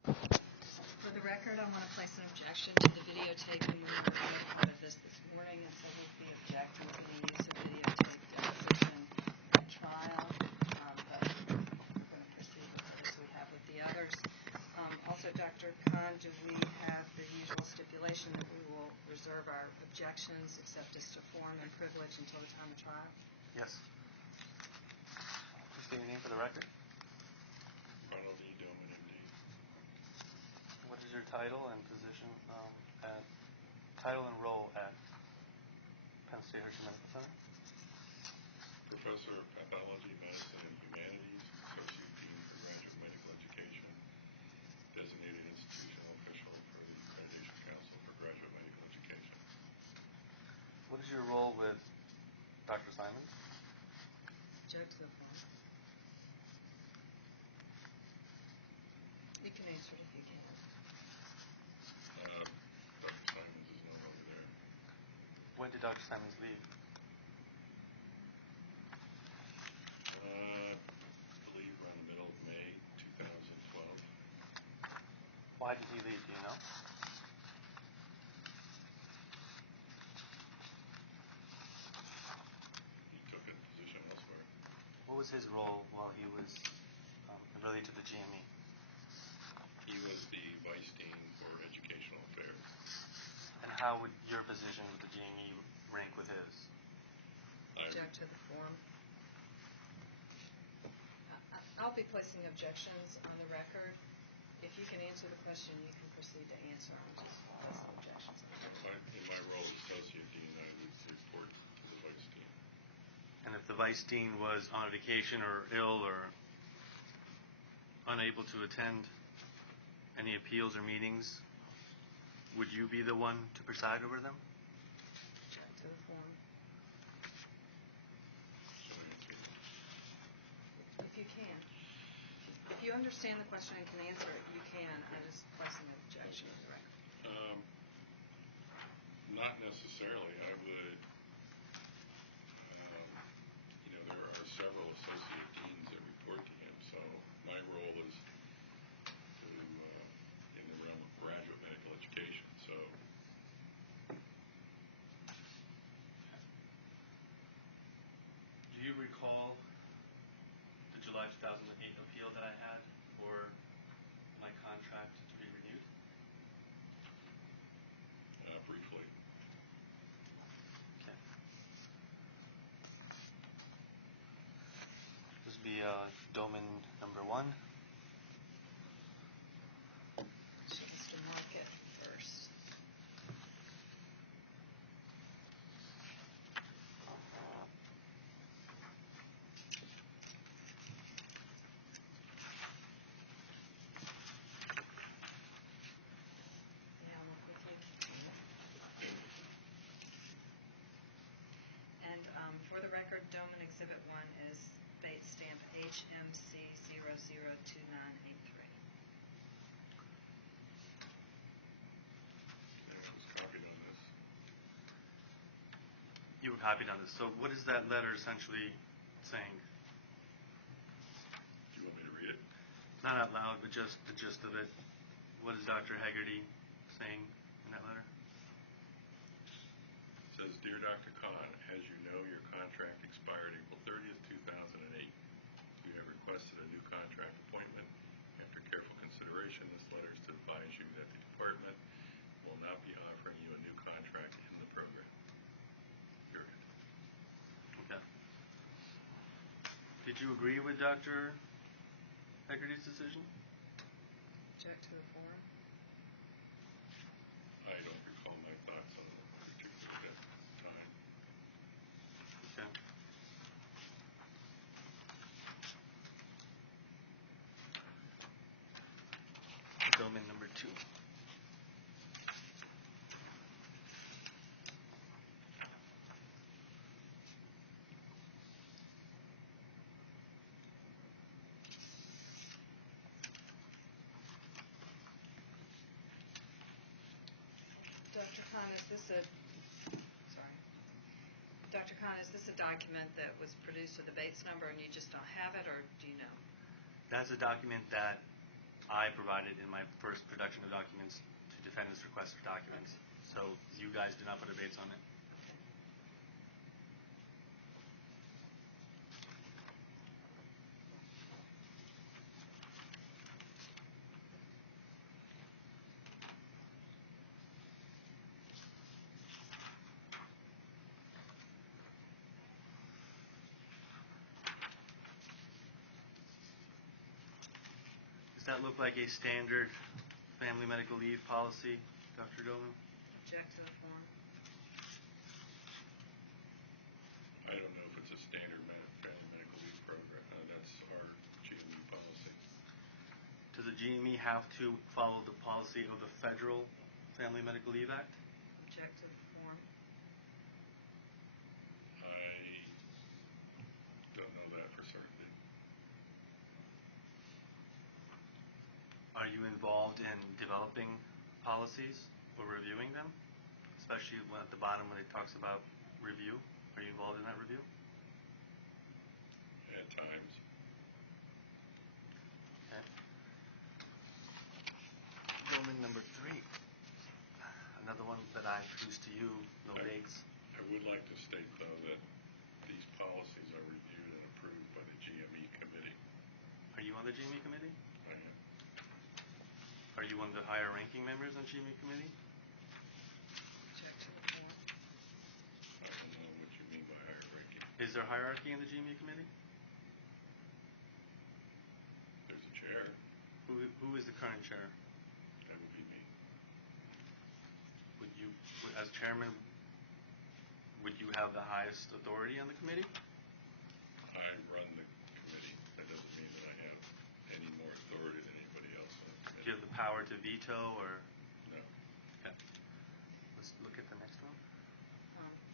For the record, I want to place an objection to the videotaping. We were notified of this morning, and so we object to the use of videotape deposition at trial. But we're going to proceed with it as we have with the others. Also, Dr. Khan, do we have the usual stipulation that we will reserve our objections, except as to form and privilege, until the time of trial? Yes. Please state your name for the record. Ronald E. Doman, MD. What is your title and position and role at Penn State Hershey Medical Center? Professor of Pathology, Medicine, and Humanities, Associate Dean for Graduate Medical Education, Designated Institutional Official for the Accreditation Council for Graduate Medical Education. What is your role with Dr. Simons? Object to the form. You can answer it if you can. Dr. Simons is no longer there. When did Dr. Simons leave? I believe around the middle of May 2012. Why did he leave? Do you know? He took a position elsewhere. What was his role while he was related to the GME? He was the Vice Dean for Educational Affairs. And how would your position with the GME rank with his? Object to the form. I'll be placing objections on the record. If you can answer the question, you can proceed to answer. I'll just place the objections on the record. In my role as Associate Dean, I would report to the Vice Dean. And if the Vice Dean was on vacation or ill or unable to attend any appeals or meetings, would you be the one to preside over them? Object to the form. Should I answer that? If you can. If you understand the question and can answer it, you can. I'm just placing an objection on the record. Not necessarily. I would, there are several associate deans that report to him, so my role is to, in the realm of graduate medical education, so. Do you recall the July 2008 appeal that I had for my contract to be renewed? Briefly. Okay. This would be Domain number 1. She has to mark it first. Yeah, I'll work with you. And for the record, Doman Exhibit 1 is Bates stamp HMC 002983. I was copied on this. You were copied on this. So what is that letter essentially saying? Do you want me to read it? Not out loud, but just the gist of it. What is Dr. Hegarty saying in that letter? It says, Dear Dr. Khan, as you know, your contract expired April 30th, 2008. You have requested a new contract appointment. After careful consideration, this letter is to advise you that the department will not be offering you a new contract in the program. Period. Okay. Did you agree with Dr. Hegarty's decision? Object to the form. I don't recall my thoughts on it particularly at that time. Okay. Domain number 2. Dr. Khan, is this a document that was produced with the Bates number and you just don't have it, or do you know? That's a document that I provided in my first production of documents to defendant's request for documents. So you guys did not put a base on it. Does that look like a standard family medical leave policy, Dr. Goldman? Object to the form. I don't know if it's a standard family medical leave program. That's our GME policy. Does the GME have to follow the policy of the Federal Family Medical Leave Act? Object to the form. I don't know that for certainty. Are you involved in developing policies or reviewing them? Especially when at the bottom when it talks about review. Are you involved in that review? At times. Okay. Building number 3. Another one that I produced to you, no dates. I would like to state, though, that these policies are reviewed and approved by the GME committee. Are you on the GME committee? I am. Are you one of the higher ranking members on GME committee? Object to the form. I don't know what you mean by higher ranking. Is there hierarchy in the GME committee? There's a chair. Who is the current chair? That would be me. As chairman, would you have the highest authority on the committee? I run the committee. That doesn't mean that I have any more authority than anybody else on the Do committee. you have the power to veto or? No. Okay. Let's look at the next one.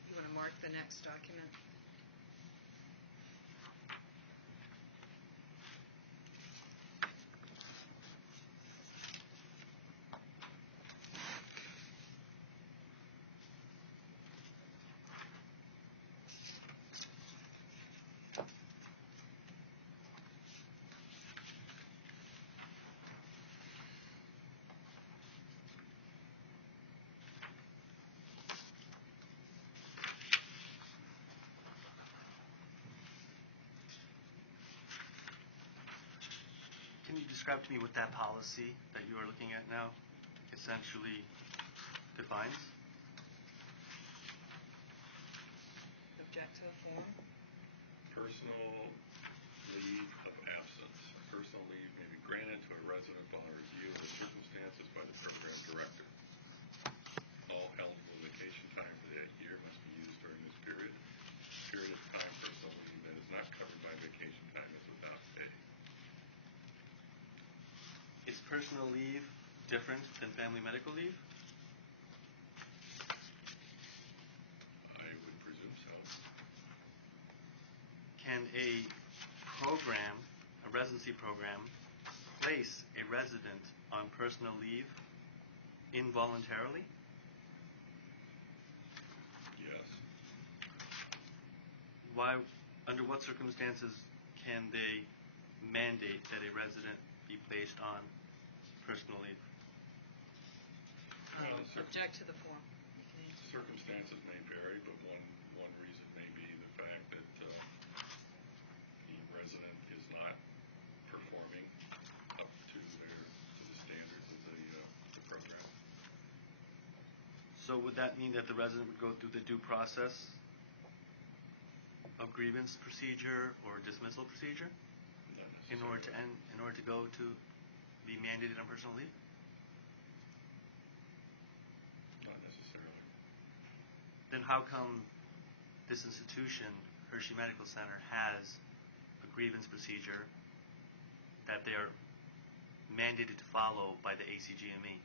You want to mark the next document? Can you describe to me what that policy that you are looking at now essentially defines? Object to the form. Personal leave of absence. Personal leave may be granted to a resident upon review of the circumstances by the program director. All eligible vacation time for that year must be used during this period. Period of time personal leave that is not covered by vacation time is without pay. Is personal leave different than family medical leave? I would presume so. Can a program, a residency program, place a resident on personal leave involuntarily? Yes. Why, under what circumstances can they mandate that a resident be placed on personal leave? Object to the form. Circumstances may vary, but one reason may be the fact that the resident is not performing up to the standards of the program. So would that mean that the resident would go through the due process of grievance procedure or dismissal procedure Not in order to necessarily. go to be mandated on personal leave? Not necessarily. Then how come this institution, Hershey Medical Center, has a grievance procedure that they are mandated to follow by the ACGME?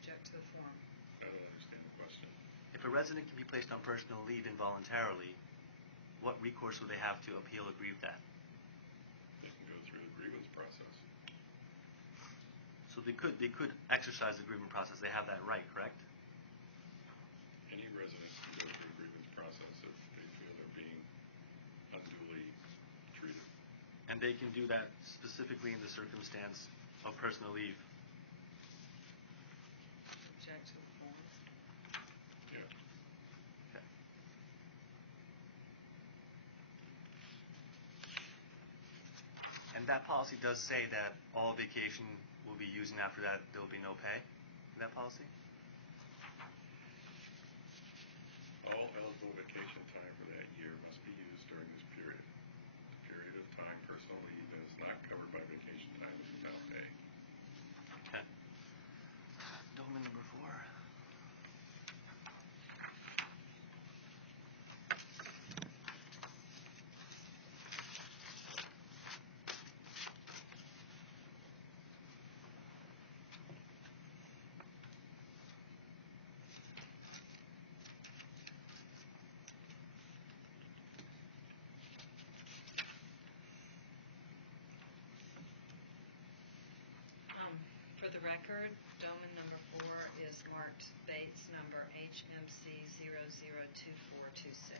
Object to the form. I don't understand the question. If a resident can be placed on personal leave involuntarily, what recourse would they have to appeal or grieve that? They can go through the grievance process. So they could exercise the grievance process. They have that right, correct? Any resident can go through a grievance process if they feel they're being unduly treated. And they can do that specifically in the circumstance of personal leave. Object to the form. Yeah. Okay. And that policy does say that all vacation will be used, and after that there will be no pay in that policy? All eligible vacation time for that year must be used during this period. The period of time personal leave that is not covered by vacation time is without pay. Okay. Document number 4. For the record, domain number 4 is marked Bates number HMC 002426.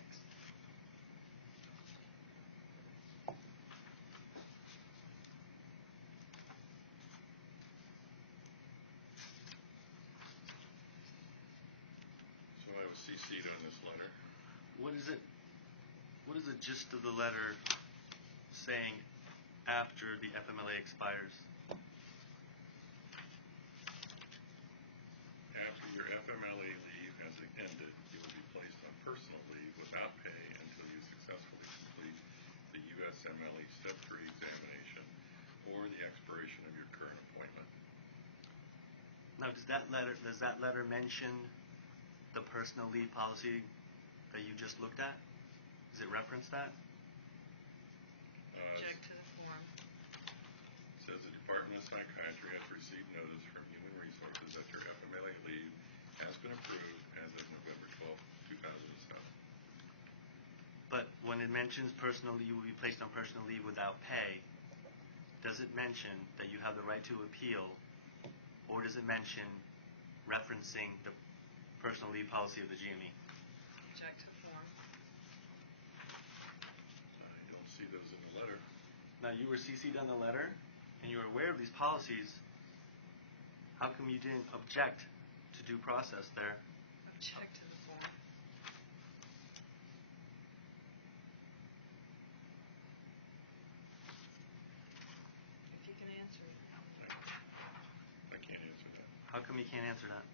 So I was CC'd on this letter. What is it? What is the gist of the letter saying after the FMLA expires? After your FMLA leave has ended, you will be placed on personal leave without pay until you successfully complete the USMLE Step 3 examination or the expiration of your current appointment. Now, does that letter mention the personal leave policy that you just looked at? Does it reference that? Object to the form. Says the Department of Psychiatry has received notice from Human Resources that your FMLA leave has been approved as of November 12, 2007. But when it mentions personal leave, you will be placed on personal leave without pay, does it mention that you have the right to appeal, or does it mention referencing the personal leave policy of the GME? Object to the form. I don't see those in the letter. Now, you were CC'd on the letter, and you were aware of these policies. How come you didn't object to due process there? Object to the form. If you can answer it. I can't answer that. How come you can't answer that?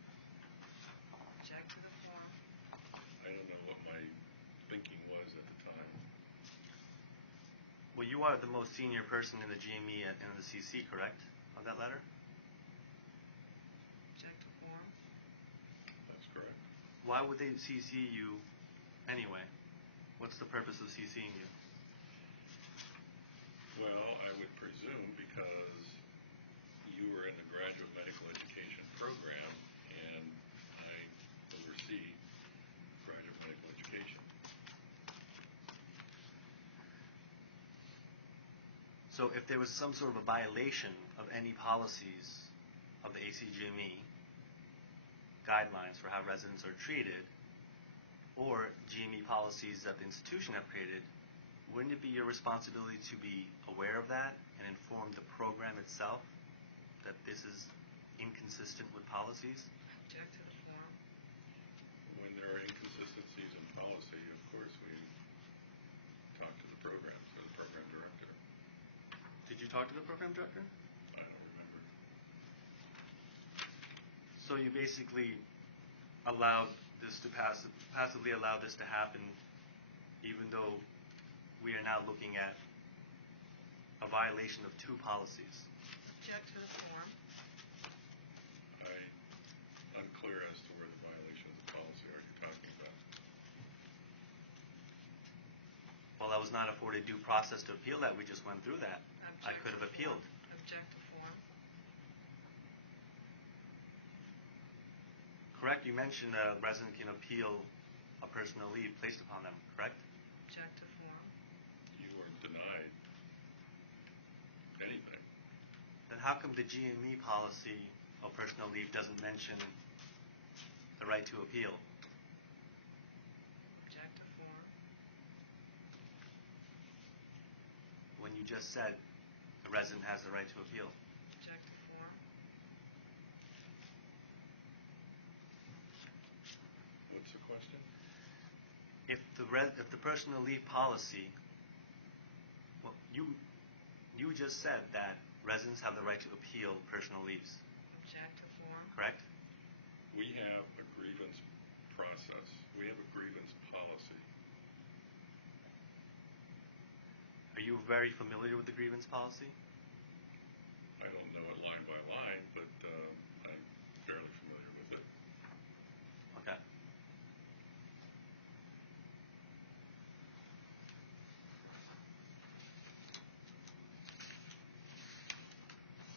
Object to the form. I don't know what my thinking was at the time. Well, you are the most senior person in the GME and in the CC, correct, of that letter? Object to form. That's correct. Why would they CC you anyway? What's the purpose of CCing you? Well, I would presume because you were in the graduate medical education program and I oversee graduate medical education. So if there was some sort of a violation of any policies of the ACGME guidelines for how residents are treated, or GME policies that the institution have created, wouldn't it be your responsibility to be aware of that and inform the program itself that this is inconsistent with policies? Object to the form. When there are inconsistencies in policy, of course, we talk to the program, to the program director. Did you talk to the program director? I don't remember. So you basically allowed this to passively allowed this to happen, even though we are now looking at a violation of 2 policies. Object to the form. I'm unclear as to where the violation of the policy are you talking about. Well, I was not afforded due process to appeal that. We just went through that. I Object could to have appealed. form. Object to form. Correct? You mentioned a resident can appeal a personal leave placed upon them, correct? Object to form. You weren't denied anything. Then how come the GME policy of personal leave doesn't mention the right to appeal? Object to form. When you just said the resident has the right to appeal. Object to form. What's the question? If the personal leave policy, well, you just said that residents have the right to appeal personal leaves, Object to form. correct? We have a grievance process. We have a grievance policy. Are you very familiar with the grievance policy? I don't know it line by line, but I'm fairly familiar with it. Okay.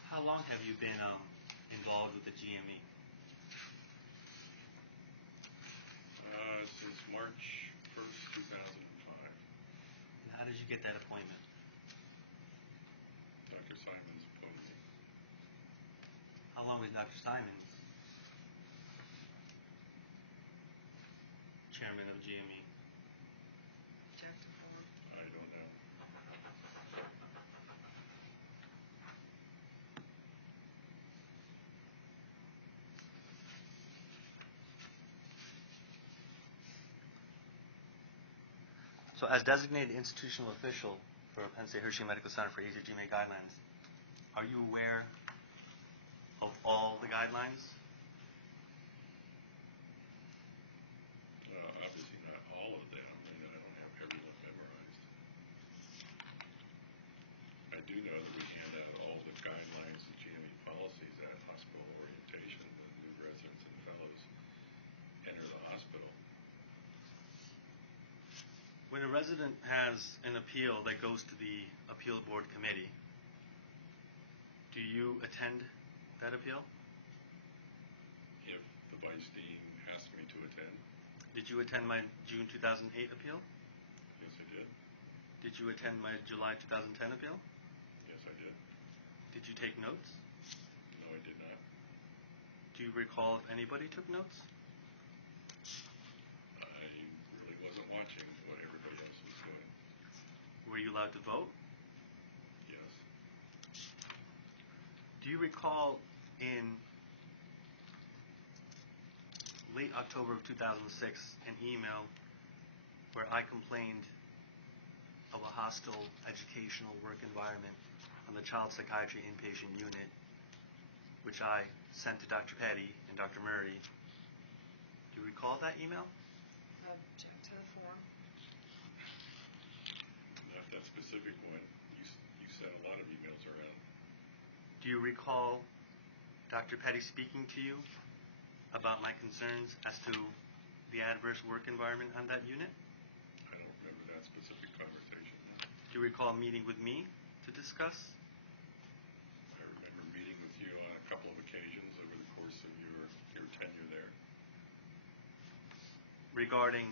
How long have you been involved with the GME? Since March 1st, 2005. And how did you get that appointment? Dr. Simons appointed me. How long was Dr. Simons chairman of GME? Object to form. I don't know. So as designated institutional official for Penn State Hershey Medical Center for AZGMA guidelines, are you aware of all the guidelines? Obviously not all of them. I don't have everyone memorized. I do know that we hand out all the guidelines and GME policies at hospital orientation when new residents and fellows enter the hospital. When a resident has an appeal that goes to the appeal board committee, do you attend that appeal? If the vice dean asked me to attend, Did you attend my June 2008 appeal? yes, I did. Did you attend my July 2010 appeal? Yes, I did. Did you take notes? No, I did not. Do you recall if anybody took notes? I really wasn't watching what everybody else was doing. Were you allowed to vote? Yes. Do you recall in late October of 2006 an email where I complained of a hostile educational work environment on the child psychiatry inpatient unit, which I sent to Dr. Petty and Dr. Murray? Do you recall that email? Object to the form. Not that specific one. You sent a lot of emails around. Do you recall Dr. Petty speaking to you about my concerns as to the adverse work environment on that unit? I don't remember that specific conversation. Do you recall meeting with me to discuss? I remember meeting with you on a couple of occasions over the course of your tenure there. Regarding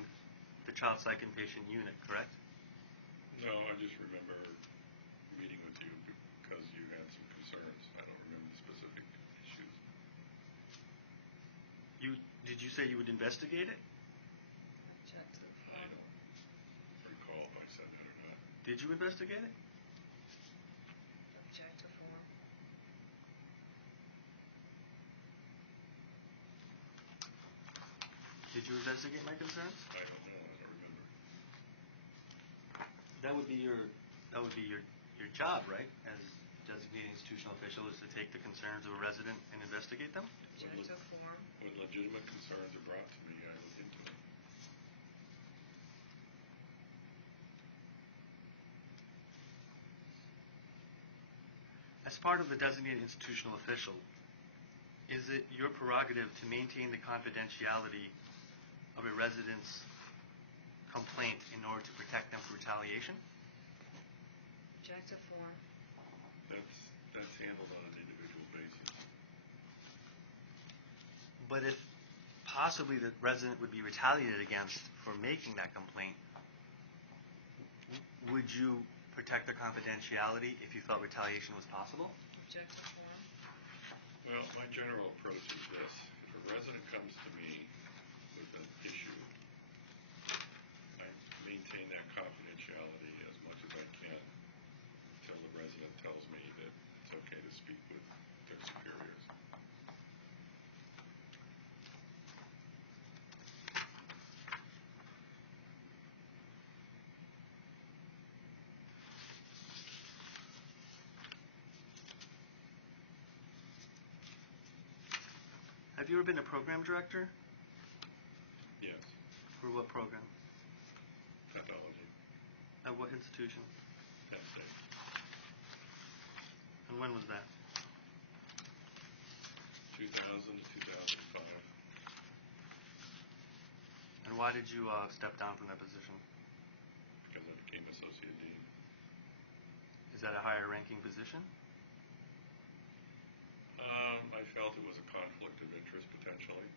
the child psych inpatient unit, correct? No, I just remember meeting with you because you had some concerns. I don't remember the specific issues. Did you say you would investigate it? Object to the I form. don't recall if I said that or not. Did you investigate it? Object to form. Did you investigate my concerns? I don't know. I don't remember. That would be your job, right? As designated institutional official, is to take the concerns of a resident and investigate them? Object to form. When legitimate concerns are brought to me, I look into them. As part of the designated institutional official, is it your prerogative to maintain the confidentiality of a resident's complaint in order to protect them from retaliation? Object to form. That's handled on an individual basis. But if possibly the resident would be retaliated against for making that complaint, would you protect their confidentiality if you felt retaliation was possible? Object to form. Well, my general approach is this. If a resident comes to me with an issue, I maintain that confidentiality as much as I can resident tells me that it's okay to speak with their superiors. Have you ever been a program director? Yes, For what program? pathology, At what institution? Penn State. And when was that? 2000 to 2005. And why did you step down from that position? Because I became associate dean. Is that a higher ranking position? I felt it was a conflict of interest potentially.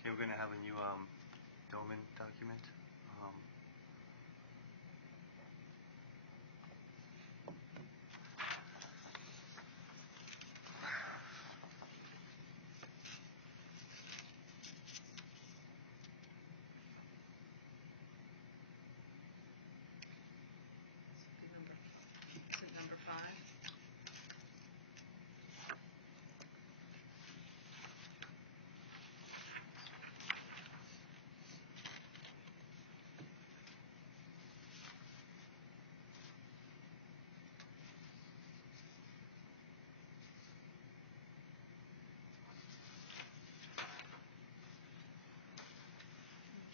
Okay, we're going to have a new Doman document. Is it number 5?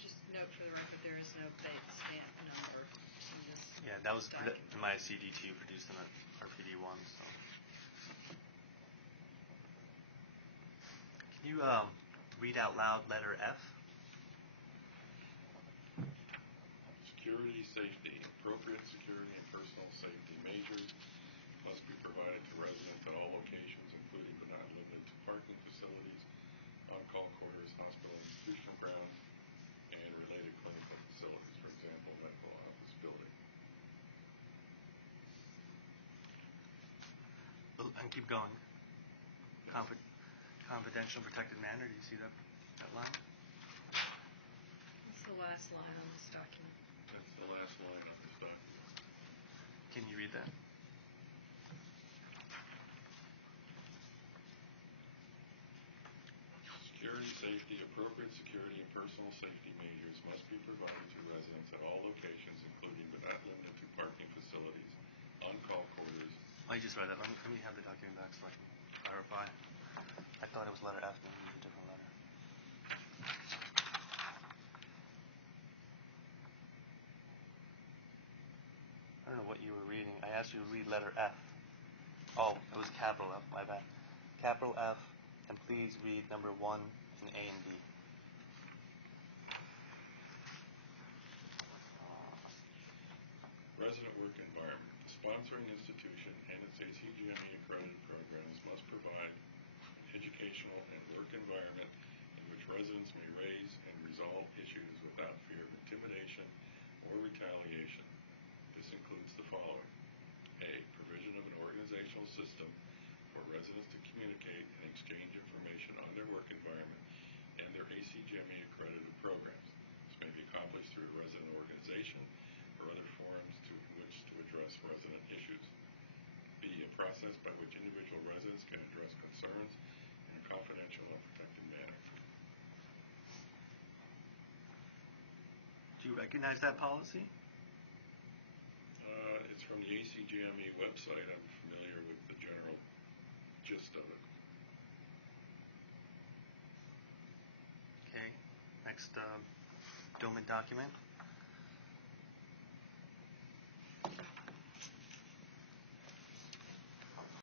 Just note for the record, there is no date stamp number in this Yeah, that was document. my CD2 produced in RPD1. So. Can you read out loud letter F? Security, safety. Appropriate security and personal safety measures must be provided to residents at all locations, including but not limited to parking facilities, on-call quarters, hospital institutional grounds, and related clinical facilities, for example, medical office building. And keep going. Confidential and protected manner. Do you see that line? It's the last line on this document. That's the last line of this document. Can you read that? Security, safety, appropriate security and personal safety measures must be provided to residents at all locations, including but not limited to parking facilities, on-call quarters. Oh, you just read that. Let me have the document back so I can clarify. I thought it was letter F, maybe it was a different letter. I don't know what you were reading. I asked you to read letter F. Oh, it was capital F, my bad. Capital F, and please read number 1 in A and B. Resident work environment. The sponsoring institution and its ACGME accredited programs must provide an educational and work environment in which residents may raise and resolve issues without fear of intimidation or retaliation. This includes the following. A. Provision of an organizational system for residents to communicate and exchange information on their work environment and their ACGME accredited programs. This may be accomplished through resident organization or other forums in which to address resident issues. B. A process by which individual residents can address concerns in a confidential and protected manner. Do you recognize that policy? It's from the ACGME website. I'm familiar with the general gist of it. Okay. Next Doman document.